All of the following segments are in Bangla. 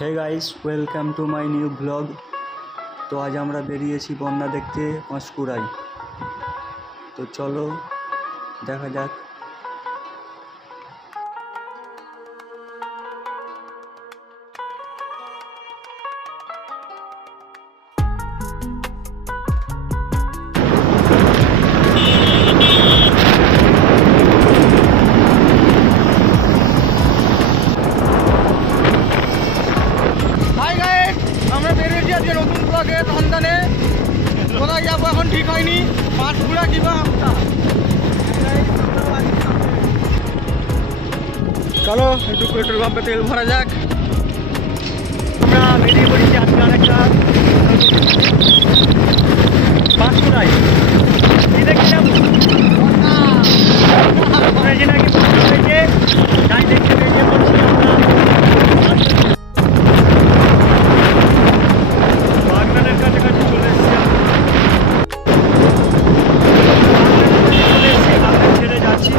Hey guys, welcome to my new blog. তো আজ আমরা বেরিয়েছি বন্যা দেখতে পাঁশকুড়ায়। তো চলো দেখা যাক। আমরা বেরিয়েছি আজকে নতুন ব্লগে সন্ধানে। কোথায় যাবো এখন ঠিক হয়নি, পাঁশকুড়া কিংবা আমতা। চলো একটু পেট্রোল পাম্পে তেল ভরা যাক। আমরা বেরিয়ে পড়েছি আজকে অনেকটা পাঁশকুড়ায়। কি দেখতে যাবো নাকি তাই দেখতে বেরিয়ে পড়ছি আমরা। কাছাকাছি চলে এসেছি, ছেড়ে যাচ্ছি।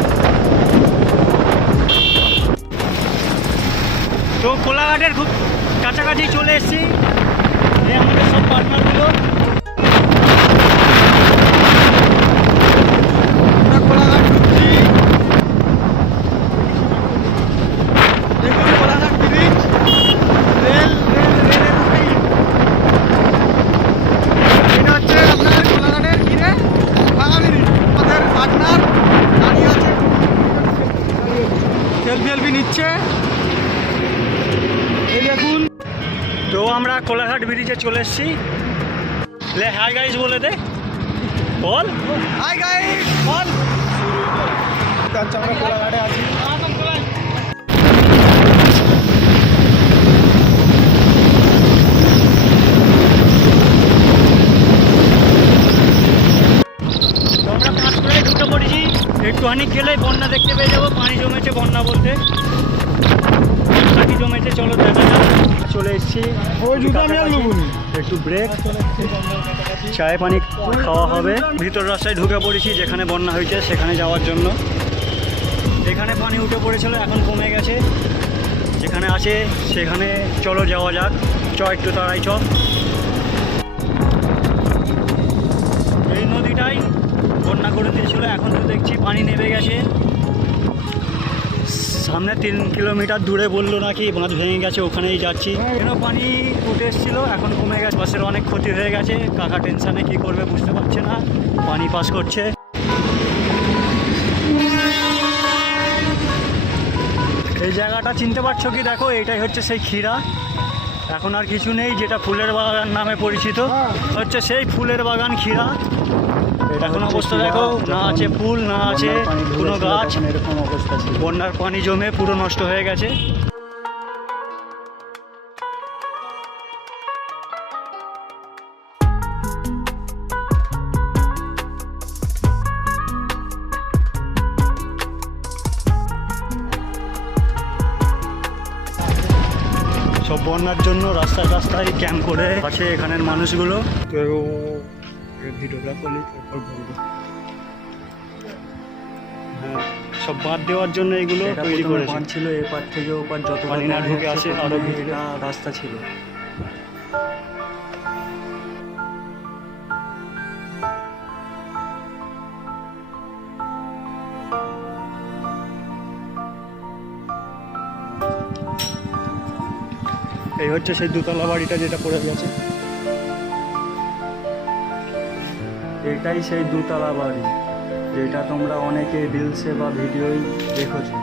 তো কোলাঘাটের খুব কাছাকাছি চলে এসেছি। এই আমাদের সব পার্টনারগুলো কোলাঘাট ঢুকছি। দেখুন কোলাঘাট ব্রিজ, রেল সেলফি নিচ্ছে। এই দেখুন, তো আমরা কোলাঘাট ব্রিজে চলে এসেছি। হাই গাইস বলে দে, বল হাই গাইস বল। আমরা কোলাঘাটে আছি। একটুখানি গেলে বন্যা দেখতে পেয়ে যাবো। পানি জমেছে, বন্যা বলতে পানি জমেছে। চলো দেখা যাক। চলে এসেছি, একটু ব্রেক, চায়ে পানি খাওয়া হবে। ভিতর রাস্তায় ঢুকে পড়েছি, যেখানে বন্যা হয়েছে সেখানে যাওয়ার জন্য। এখানে পানি উঠে পড়েছিল, এখন কমে গেছে। যেখানে আছে সেখানে চলো যাওয়া যাক। একটু তাড়াই চ। এই নদীটাই বন্যা করে দিয়েছিল, এখন তো দেখছি পানি নেমে গেছে। সামনে 3 কিলোমিটার দূরে বললো নাকি বাঁধ ভেঙে গেছে, ওখানেই যাচ্ছি। কেন পানি উঠে এসেছিলো, এখন কমে গেছে। বাসের অনেক ক্ষতি হয়ে গেছে। কাকা টেনশানে কী করবে বুঝতে পারছে না, পানি পাস করছে। এই জায়গাটা চিনতে পারছো কি? দেখো, এইটাই হচ্ছে সেই ক্ষীরা। এখন আর কিছু নেই, যেটা ফুলের বাগান নামে পরিচিত হচ্ছে সেই ফুলের বাগান ক্ষীরা। এখন অবস্থা দেখো, না আছে ফুল, না আছে কোনো গাছ। এরকম অবস্থা ছিল, বন্যার পানি জমে পুরো নষ্ট হয়ে গেছে। সব বন্যার জন্য রাস্তায় রাস্তায় ক্যাম্প করে আছে এখানের মানুষগুলো। তো ভিডিওটা করলে তারপর বলবো। হ্যাঁ, সব বাদ দেওয়ার জন্য এগুলো তৈরি করেছে। ছিল এপার থেকে ওপার যত পানি না ঢুকে আসে, আরও এটা রাস্তা ছিল। এই হচ্ছে সেই দোতলা বাড়িটা যেটা পড়ে গেছে। এটাই সেই দোতলা বাড়ি যেটা তোমরা অনেকে রিলসে বা ভিডিওই দেখেছো।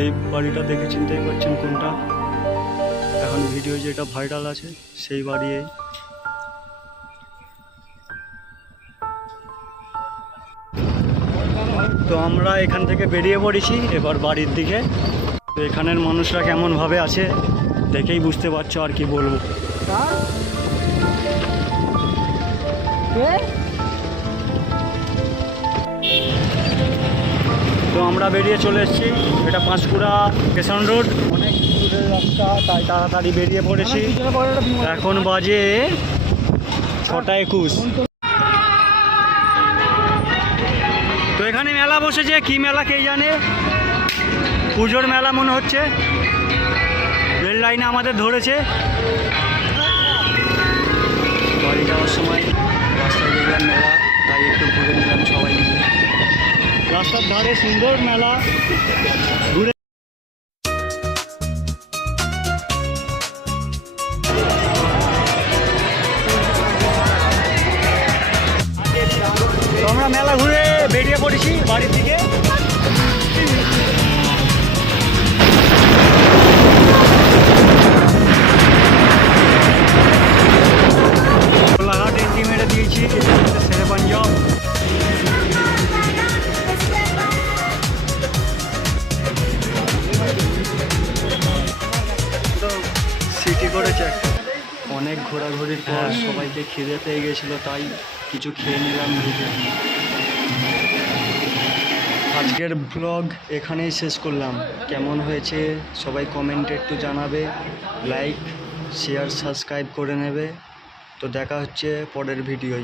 এই বাড়িটা দেখে চিন্তাই করছেন কোনটা। এখন ভিডিও যেটা ভাইরাল আছে সেই বাড়ি। তো আমরা এখান থেকে বেরিয়ে পড়েছি এবার বাড়ির দিকে। তো এখানের মানুষরা কেমনভাবে আছে দেখেই বুঝতে পারছো, আর কি বলবো। তো আমরা বেরিয়ে চলে এসেছি। এটা পাঁশকুড়া স্টেশন রোড। অনেক দূরের রাস্তা, তাই তাড়াতাড়ি বেরিয়ে পড়েছি। এখন বাজে 6:21। তো এখানে মেলা বসেছে, কি মেলা কে জানে, পুজোর মেলা মনে হচ্ছে। রেল লাইনে আমাদের ধরেছে। বাড়ি যাওয়ার সময় রাস্তায় দেখলাম মেলা, তাই একটু ঘুরে নিলাম সবাই মিলে। রাস্তার ধারে সুন্দর মেলা ঘুরে। তো আমরা মেলা ঘুরে বেরিয়ে পড়েছি বাড়ির দিকে। কোলাঘাট এন্ট্রি মেরে দিয়েছি, এটা হচ্ছে শেরে পাঞ্জাব। সিটি করেছে। অনেক ঘোরাঘুরির পর সবাইকে খিদে পেয়ে গেছিলো, তাই কিছু খেয়ে নিলাম। আজকের ব্লগ এখানেই শেষ করলাম। কেমন হয়েছে সবাই কমেন্টে একটু জানাবে, লাইক শেয়ার সাবস্ক্রাইব করে নেবে। তো দেখা হচ্ছে পরের ভিডিওয়।